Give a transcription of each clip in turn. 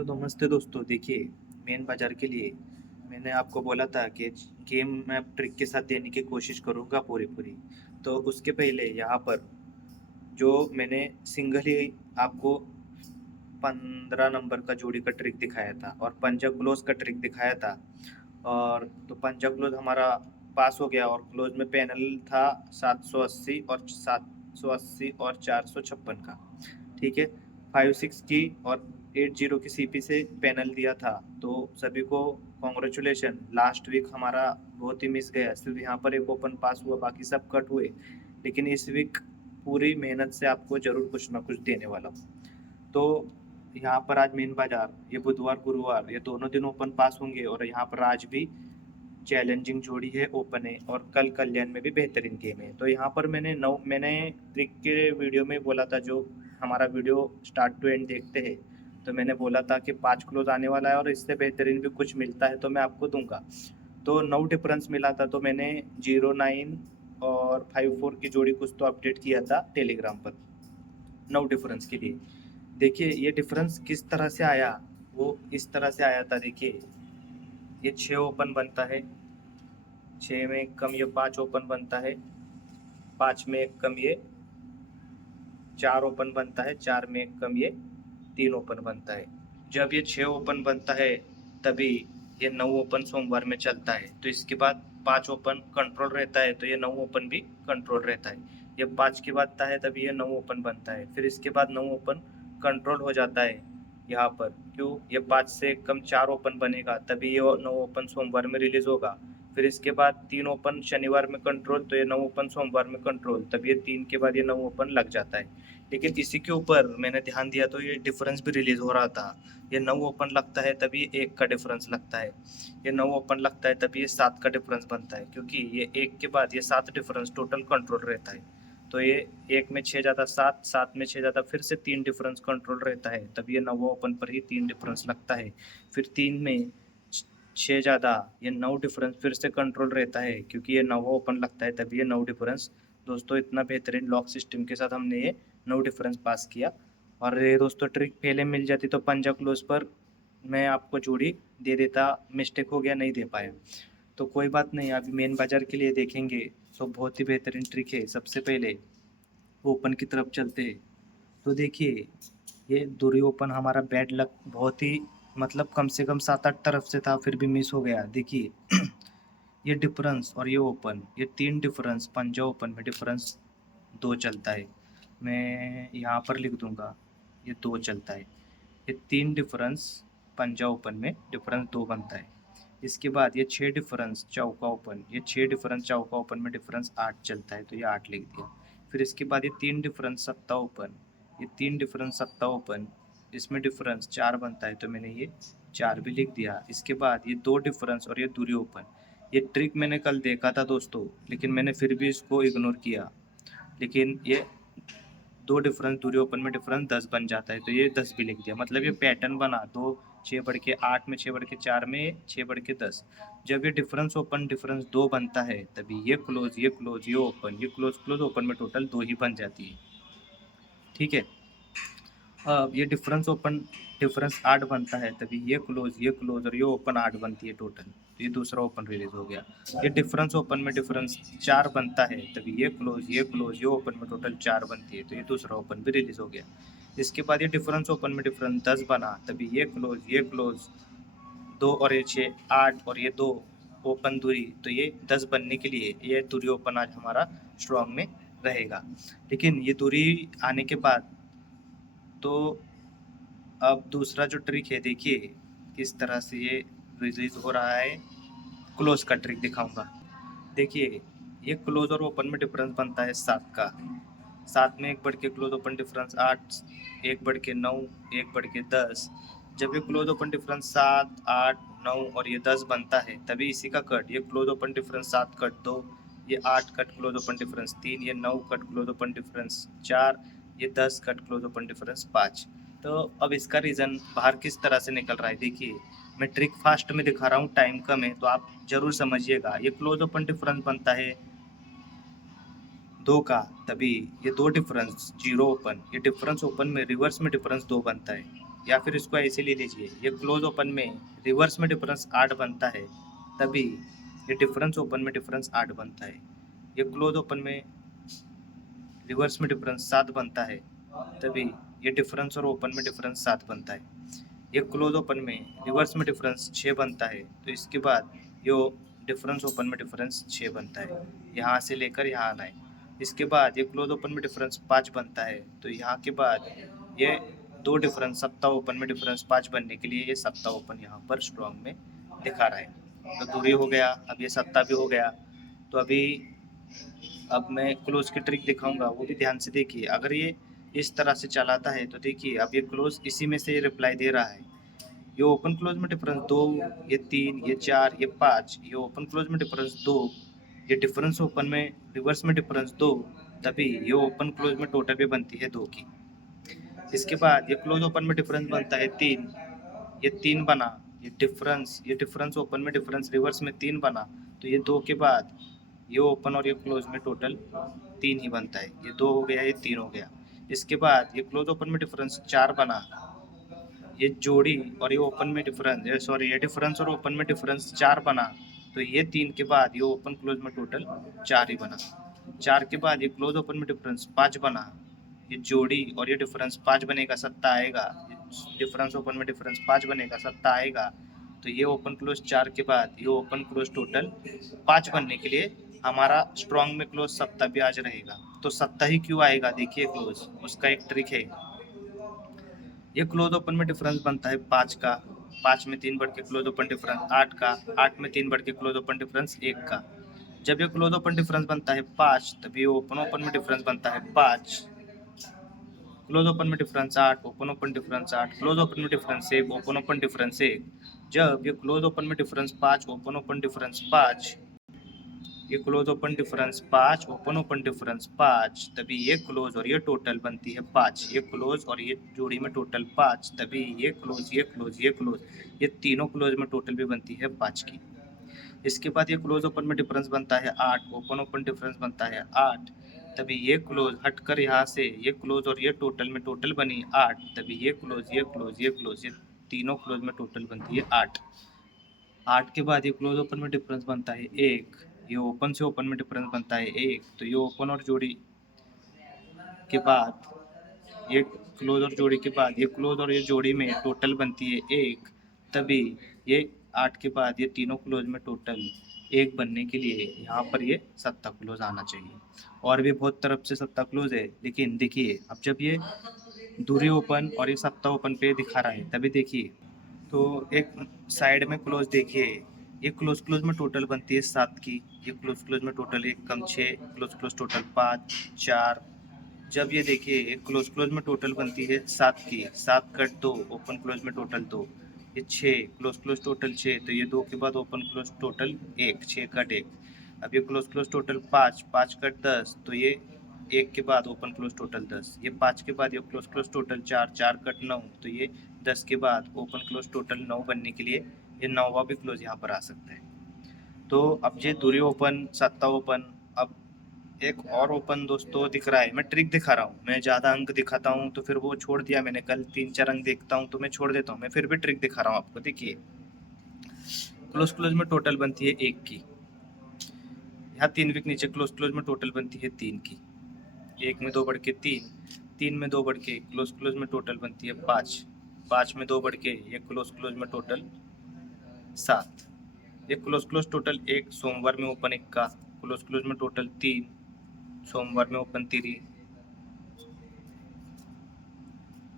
तो नमस्ते दोस्तों, देखिए मेन बाज़ार के लिए मैंने आपको बोला था कि गेम मैं ट्रिक के साथ देने की कोशिश करूँगा पूरी-पूरी। तो उसके पहले यहाँ पर जो मैंने सिंगल ही आपको 15 नंबर का जोड़ी का ट्रिक दिखाया था और पंजा क्लोज़ का ट्रिक दिखाया था। और तो पंजा क्लोज़ हमारा पास हो गया और क्लोज़ में पैनल था 780 और 456 का। ठीक है? 5-6 की और 8-0 की सीपी से पैनल दिया था, तो सभी को कांग्रेचुलेशन। लास्ट वीक हमारा बहुत ही मिस गया, सिर्फ़ यहाँ पर एक ओपन पास हुआ, बाकी सब कट हुए। लेकिन इस वीक पूरी मेहनत से आपको ज़रूर कुछ ना कुछ देने वाला हूँ। तो यहाँ पर आज मेन बाज़ार, ये बुधवार, गुरुवार, ये दोनों दिन ओपन पास होंगे और यहाँ पर आज भी चैलेंजिंग जोड़ी है, ओपन है और कल कल्याण में भी बेहतरीन गेम है। तो यहाँ पर मैंने ट्रिक के वीडियो में बोला था, जो हमारा वीडियो स्टार्ट टू एंड देखते हैं, तो मैंने बोला था कि 5 क्लोज आने वाला है और इससे बेहतरीन भी कुछ मिलता है तो मैं आपको दूँगा। तो 9 डिफरेंस मिला था, तो मैंने 09 और 54 की जोड़ी कुछ तो अपडेट किया था टेलीग्राम पर 9 डिफरेंस के लिए। देखिए ये डिफरेंस किस तरह से आया, वो इस तरह से आया था। देखिए ये 6 ओपन बनता है, 6 में एक कम ये 5 ओपन बनता है, 5 में एक कम ये 4 ओपन बनता है, 4 में एक कम ये 3 ओपन बनता है। जब ये 6 ओपन बनता है तभी ये 9 ओपन सोमवार में चलता है। तो इसके बाद 5 ओपन कंट्रोल रहता है, तो ये 9 ओपन भी कंट्रोल रहता है। ये 5 के बाद आता है तभी ये 9 ओपन बनता है। फिर इसके बाद 9 ओपन कंट्रोल हो जाता है यहाँ पर। क्यों? ये 5 से कम 4 ओपन बनेगा तभी ये 9 ओपन सोमवार में रिलीज़ होगा। फिर इसके बाद 3 ओपन शनिवार में कंट्रोल, तो ये 9 ओपन सोमवार में कंट्रोल, तब ये 3 के बाद ये 9 ओपन लग जाता है। लेकिन इसी के ऊपर मैंने ध्यान दिया तो ये डिफरेंस भी रिलीज़ हो रहा था। ये 9 ओपन लगता है तभी 1 का डिफरेंस लगता है। ये 9 ओपन लगता है तभी ये 7 का डिफरेंस बनता है, क्योंकि ये 1 के बाद ये 7 डिफरेंस टोटल कंट्रोल रहता है। तो ये 1 में 6 ज़्यादा 7, 7 में 6 ज़्यादा फिर से 3 डिफरेंस कंट्रोल रहता है, तब ये 9वाँ ओपन पर ही 3 डिफरेंस लगता है। फिर 3 में 6 ज़्यादा ये 9 डिफरेंस फिर से कंट्रोल रहता है, क्योंकि ये 9वाँ ओपन लगता है तभी ये 9 डिफरेंस। दोस्तों इतना बेहतरीन लॉक सिस्टम के साथ हमने ये 9 डिफरेंस पास किया। और ये दोस्तों ट्रिक पहले मिल जाती तो पंजा क्लोज पर मैं आपको जोड़ी दे देता, मिस्टेक हो गया नहीं दे पाया। तो कोई बात नहीं, अभी मेन बाजार के लिए देखेंगे तो बहुत ही बेहतरीन ट्रिक है। सबसे पहले ओपन की तरफ चलते हैं। तो देखिए ये दूरी ओपन हमारा बैड लक बहुत ही, मतलब कम से कम 7-8 तरफ से था, फिर भी मिस हो गया। देखिए ये डिफरेंस और ये ओपन, ये 3 डिफरेंस पंजा ओपन में डिफरेंस 2 चलता है। मैं यहाँ पर लिख दूंगा ये 2 चलता है। ये 3 डिफरेंस पंजा ओपन में डिफरेंस 2 बनता है। इसके बाद ये 6 डिफरेंस चौका ओपन, ये 6 डिफरेंस चौका ओपन में डिफरेंस 8 चलता है, तो ये 8 लिख दिया। फिर इसके बाद ये 3 डिफरेंस सत्ता ओपन, ये 3 डिफरेंस सत्ता ओपन, इसमें डिफरेंस 4 बनता है, तो मैंने ये 4 भी लिख दिया। इसके बाद ये 2 डिफरेंस और ये दूरी ओपन। ये ट्रिक मैंने कल देखा था दोस्तों, लेकिन मैंने फिर भी इसको इग्नोर किया। लेकिन ये 2 डिफरेंस दूरी ओपन में डिफरेंस 10 बन जाता है, तो ये 10 भी लिख दिया। मतलब ये पैटर्न बना, 2 6 बढ़ के 8 में 6 बढ़ के 4 में 6 बढ़ के 10। जब ये डिफरेंस ओपन डिफरेंस 2 बनता है तभी ये क्लोज, ये क्लोज, ये ओपन, ये क्लोज क्लोज ओपन में टोटल 2 ही बन जाती है। ठीक है? ये डिफरेंस ओपन डिफरेंस 8 बनता है तभी ये क्लोज और ये ओपन 8 बनती है टोटल, तो ये दूसरा ओपन रिलीज हो गया। ये डिफरेंस ओपन में डिफरेंस 4 बनता है तभी ये क्लोज, ये ओपन में टोटल 4 बनती है, तो ये दूसरा ओपन भी रिलीज हो गया। इसके बाद ये डिफरेंस ओपन में डिफरेंस 10 बना तभी ये क्लोज 2 और ये 6 8 और ये 2 ओपन दूरी, तो ये 10 बनने के लिए ये दूरी ओपन आज हमारा स्ट्रॉन्ग में रहेगा। लेकिन ये दूरी आने के बाद तो अब दूसरा जो ट्रिक है, देखिए किस तरह से ये रिलीज हो रहा है। क्लोज का ट्रिक दिखाऊंगा। देखिए ये क्लोज और ओपन में डिफरेंस बनता है 7 का। 7 में 1 बढ़ के क्लोज ओपन डिफरेंस 8, 1 बढ़ के 9, 1 बढ़ के 10। जब ये क्लोज ओपन डिफरेंस 7 8 9 और ये 10 बनता है तभी इसी का कट, ये क्लोज ओपन डिफरेंस 7 कट 2, ये 8 कट क्लोज ओपन डिफरेंस 3, ये 9 कट क्लोज ओपन डिफरेंस 4, ये 10 कट क्लोज ओपन डिफरेंस 5। तो अब इसका रीज़न बाहर किस तरह से निकल रहा है, देखिए मैं ट्रिक फास्ट में दिखा रहा हूँ, टाइम कम है, तो आप ज़रूर समझिएगा। ये क्लोज ओपन डिफरेंस बनता है 2 का, तभी ये 2 डिफरेंस 0 ओपन, ये डिफरेंस ओपन में रिवर्स में डिफरेंस 2 बनता है। या फिर इसको ऐसे ले लीजिए, ये क्लोज ओपन में रिवर्स में डिफरेंस 8 बनता है तभी ये डिफरेंस ओपन में डिफरेंस 8 बनता है। ये क्लोज ओपन में रिवर्स में डिफरेंस 7 बनता है तभी ये डिफरेंस और ओपन में डिफरेंस 7 बनता है। ये क्लोज ओपन में रिवर्स में डिफरेंस 6 बनता है तो इसके बाद ये डिफरेंस ओपन में डिफरेंस 6 बनता है, यहाँ से लेकर यहाँ आना है। इसके बाद ये क्लोज ओपन में डिफरेंस 5 बनता है तो यहाँ के बाद ये दो डिफरेंस सत्ता ओपन में डिफरेंस 5 बनने के लिए ये सत्ता ओपन यहाँ पर स्ट्रॉन्ग में दिखा रहा है। तो दूरी हो गया, अब ये सत्ता भी हो गया। तो अभी अब मैं क्लोज की ट्रिक दिखाऊंगा, वो भी ध्यान से देखिए। अगर ये इस तरह से चलाता है तो देखिए अब ये क्लोज इसी में से रिप्लाई दे रहा है। ये ओपन क्लोज में डिफरेंस 2, ये 3, ये 4, ये 5, ये ओपन क्लोज में डिफरेंस 2, ये डिफरेंस ओपन में रिवर्स में डिफरेंस 2, तभी ये ओपन क्लोज में टोटल भी बनती है 2 की। इसके बाद ये क्लोज ओपन में डिफरेंस बनता है 3, ये 3 बना, ये डिफरेंस ओपन में डिफरेंस रिवर्स में 3 बना तो ये 2 के बाद ये ओपन और ये क्लोज में टोटल 3 ही बनता है। ये 2 हो गया, ये 3 हो गया। इसके बाद ये क्लोज ओपन में डिफरेंस 4 बना, ये जोड़ी और ये ओपन में डिफरेंस सॉरी ये डिफरेंस और ओपन में डिफरेंस 4 बना तो ये 3 के बाद ये ओपन क्लोज में टोटल 4 ही बना। 4 के बाद ये क्लोज ओपन में डिफरेंस 5 बना, ये जोड़ी और ये डिफरेंस 5 बनेगा, सत्ता आएगा। डिफरेंस ओपन में डिफरेंस 5 बनेगा, सत्ता आएगा। तो ये ओपन क्लोज 4 के बाद ये ओपन क्लोज टोटल 5 बनने के लिए हमारा स्ट्रॉन्ग में क्लोज सत्ता भी आज रहेगा। तो सत्ता ही क्यों आएगा, देखिए क्लोज उसका एक ट्रिक है। ये क्लोज ओपन में डिफरेंस बनता है 5 का, 5 में 3 बढ़ के क्लोज ओपन डिफरेंस 8 का, 8 में 3 बढ़ के क्लोज ओपन डिफरेंस 1 का। जब ये क्लोज ओपन डिफरेंस बनता है 5 तभी ओपन ओपन में डिफरेंस बनता है 5, क्लोज ओपन में difference 8, open open difference 8, close open में डिफरेंस 1, ओपन ओपन डिफरेंस 1। जब ये क्लोज ओपन में डिफरेंस 5, ओपन ओपन डिफरेंस 5, ये close open difference 5, open open difference 5, तभी ये क्लोज और ये टोटल बनती है 5। ये क्लोज और ये जोड़ी में टोटल 5, तभी ये क्लोज ये क्लोज ये क्लोज ये तीनों क्लोज में टोटल भी बनती है 5 की। इसके बाद ये क्लोज ओपन में डिफरेंस बनता है 8, ओपन ओपन डिफरेंस बनता है 8, तभी ये क्लोज हटकर यहाँ से ये क्लोज और ये टोटल में टोटल बनी 8, तभी ये क्लोज ये क्लोज ये क्लोज ये तीनों क्लोज में टोटल बनती है 8। 8 के बाद ये क्लोज ओपन में डिफरेंस बनता है 1, ये ओपन से ओपन में डिफरेंस बनता है 1, तो ये ओपन और जोड़ी के बाद ये क्लोज और जोड़ी के बाद ये क्लोज और ये जोड़ी में टोटल बनती है 1, तभी ये 8 के बाद ये तीनों क्लोज में टोटल 1 बनने के लिए यहाँ पर ये सत्ता क्लोज आना चाहिए। और भी बहुत तरफ से सत्ता क्लोज है, लेकिन देखिए अब जब ये दूरी ओपन और ये सत्ता ओपन पे दिखा रहा है तभी देखिए। तो एक साइड में क्लोज देखिए, ये क्लोज क्लोज में टोटल बनती है 7 की, ये क्लोज क्लोज में टोटल 1 कम 6, क्लोज क्लोज टोटल 5 4। जब ये देखिए एक क्लोज क्लोज में टोटल बनती है 7 की, 7 कट 2, ओपन क्लोज में टोटल 2, ये 6 क्लोज क्लोज टोटल 6, तो ये 2 के बाद ओपन क्लोज टोटल 1, 6 कट 1। अब ये क्लोज क्लोज टोटल 5, 5 कट 10, तो ये 1 के बाद ओपन क्लोज टोटल 10, ये 5 के बाद ये क्लोज क्लोज टोटल 4, 4 कट 9, तो ये 10 के बाद ओपन क्लोज टोटल 9 बनने के लिए ये 9वां भी क्लोज यहाँ पर आ सकता है। तो अब ये दूरी ओपन, सत्ता ओपन। अब एक और ओपन दोस्तों दिख रहा है, मैं ट्रिक दिखा रहा हूँ। मैं ज़्यादा अंक दिखाता हूँ तो फिर वो छोड़ दिया मैंने, कल 3-4 अंक देखता हूँ तो मैं छोड़ देता हूँ। मैं फिर भी ट्रिक दिखा रहा हूँ आपको। देखिए क्लोज क्लोज में टोटल बनती है 1 की, यहाँ 3 वीक नीचे क्लोज क्लोज में टोटल बनती है 3 की, 1 में 2 बढ़ के 3, 3 में 2 बढ़ के क्लोज क्लोज में टोटल बनती है 5, 5 में 2 बढ़ के ये क्लोज क्लोज में टोटल 7, ये क्लोज क्लोज टोटल 1, सोमवार में ओपन 1 का, क्लोज क्लोज में टोटल 3, सोमवार में ओपन 3,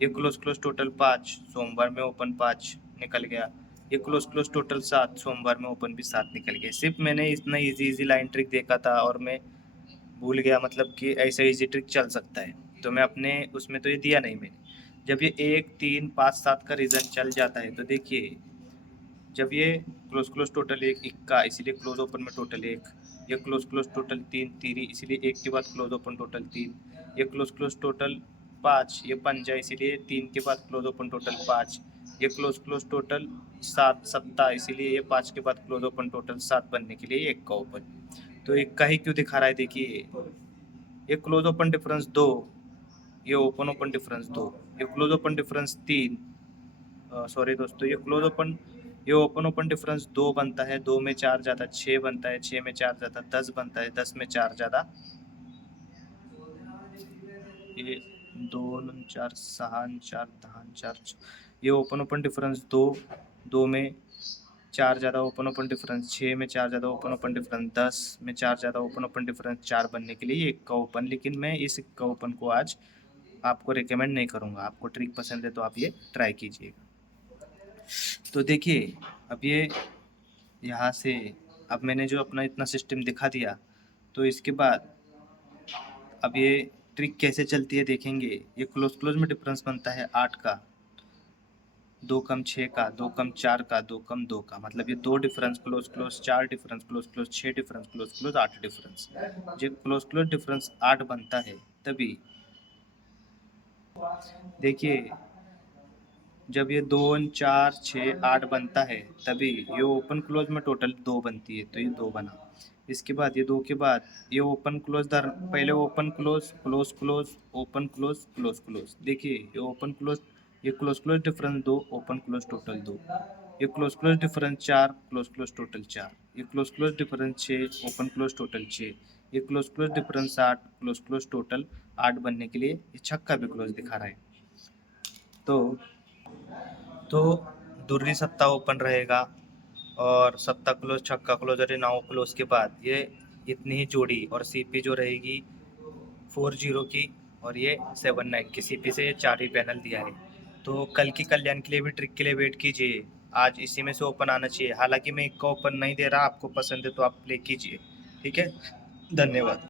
ये क्लोज क्लोज टोटल 5, सोमवार में ओपन 5 निकल गया। ये क्लोज क्लोज टोटल 7, सोमवार में ओपन भी 7 निकल गया। सिर्फ मैंने इतना इजी लाइन ट्रिक देखा था और मैं भूल गया, मतलब कि ऐसा इजी ट्रिक चल सकता है, तो मैं अपने उसमें तो ये दिया नहीं मैंने। जब ये 1 3 5 7 का रीज़न चल जाता है तो देखिए जब ये क्लोज क्लोज टोटल 1 इक्का, इसीलिए क्लोज ओपन में टोटल 1, ये क्लोज क्लोज टोटल 3 तीरी, इसीलिए 1 के बाद क्लोज ओपन टोटल 3, ये क्लोज क्लोज टोटल 5, ये पंजा, इसीलिए 3 के बाद क्लोज ओपन टोटल 5, ये क्लोज क्लोज टोटल 7 सत्ता, इसीलिए ये 5 के बाद क्लोज ओपन टोटल 7 बनने के लिए 1 का ओपन। तो 1 का ही क्यों दिखा रहा है, देखिए ये क्लोज ओपन डिफरेंस 2, ये ओपन ओपन डिफरेंस 2, ये क्लोज ओपन डिफरेंस 3, सॉरी दोस्तों, ये ओपन ओपन डिफरेंस 2 बनता है, 2 में 4 जाता 6 बनता है, 6 में 4 जाता 10 बनता है, 10 में 4 जाता ये 2 न 4 6 न 4 10 न 4 ये ओपन ओपन डिफरेंस 2, 2 में 4 ज़्यादा ओपन ओपन डिफरेंस 6 में 4 ज़्यादा ओपन ओपन डिफरेंस 10 में 4 ज़्यादा ओपन ओपन डिफरेंस 4 बनने के लिए ये इक्का ओपन, लेकिन मैं इस इक्का ओपन को आज आपको रिकमेंड नहीं करूँगा। आपको ट्रिक पसंद है तो आप ये ट्राई कीजिएगा। तो देखिए, अब ये यहाँ से अब मैंने जो अपना इतना सिस्टम दिखा दिया, तो इसके बाद अब ये ट्रिक कैसे चलती है देखेंगे। ये क्लोज क्लोज में डिफरेंस बनता है 8 का, 2 कम 6 का, 2 कम 4 का, 2 कम 2 का, मतलब ये 2 difference close close, 4 difference close close, 6 difference close close, 8 difference. जब क्लोज क्लोज डिफरेंस 8 बनता है तभी देखिए, जब ये 2 4 6 8 बनता है तभी ये ओपन क्लोज में टोटल 2 बनती है, तो ये 2 बना। इसके बाद ये 2 के बाद ये ओपन क्लोज दर पहले open close close close open close close close. देखिए ये ओपन क्लोज, ये close close difference 2, open close total 2, ये close close difference 4, close close total 4, ये close close difference 6, open close total 6, ये close close difference 8, close close total 8 बनने के लिए ये छक्का भी क्लोज दिखा रहा है। तो दुर्री सत्ता ओपन रहेगा और सत्ता क्लोज, छक्का क्लोज और नाव क्लोज के बाद ये इतनी ही जोड़ी और सीपी जो रहेगी 40 की और ये 79 की सीपी से ये 4 ही पैनल दिया है। तो कल की कल्याण के लिए भी ट्रिक के लिए वेट कीजिए, आज इसी में से ओपन आना चाहिए। हालांकि मैं इक्का ओपन नहीं दे रहा, आपको पसंद है तो आप प्ले कीजिए। ठीक है, धन्यवाद।